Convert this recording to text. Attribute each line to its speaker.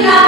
Speaker 1: Gracias.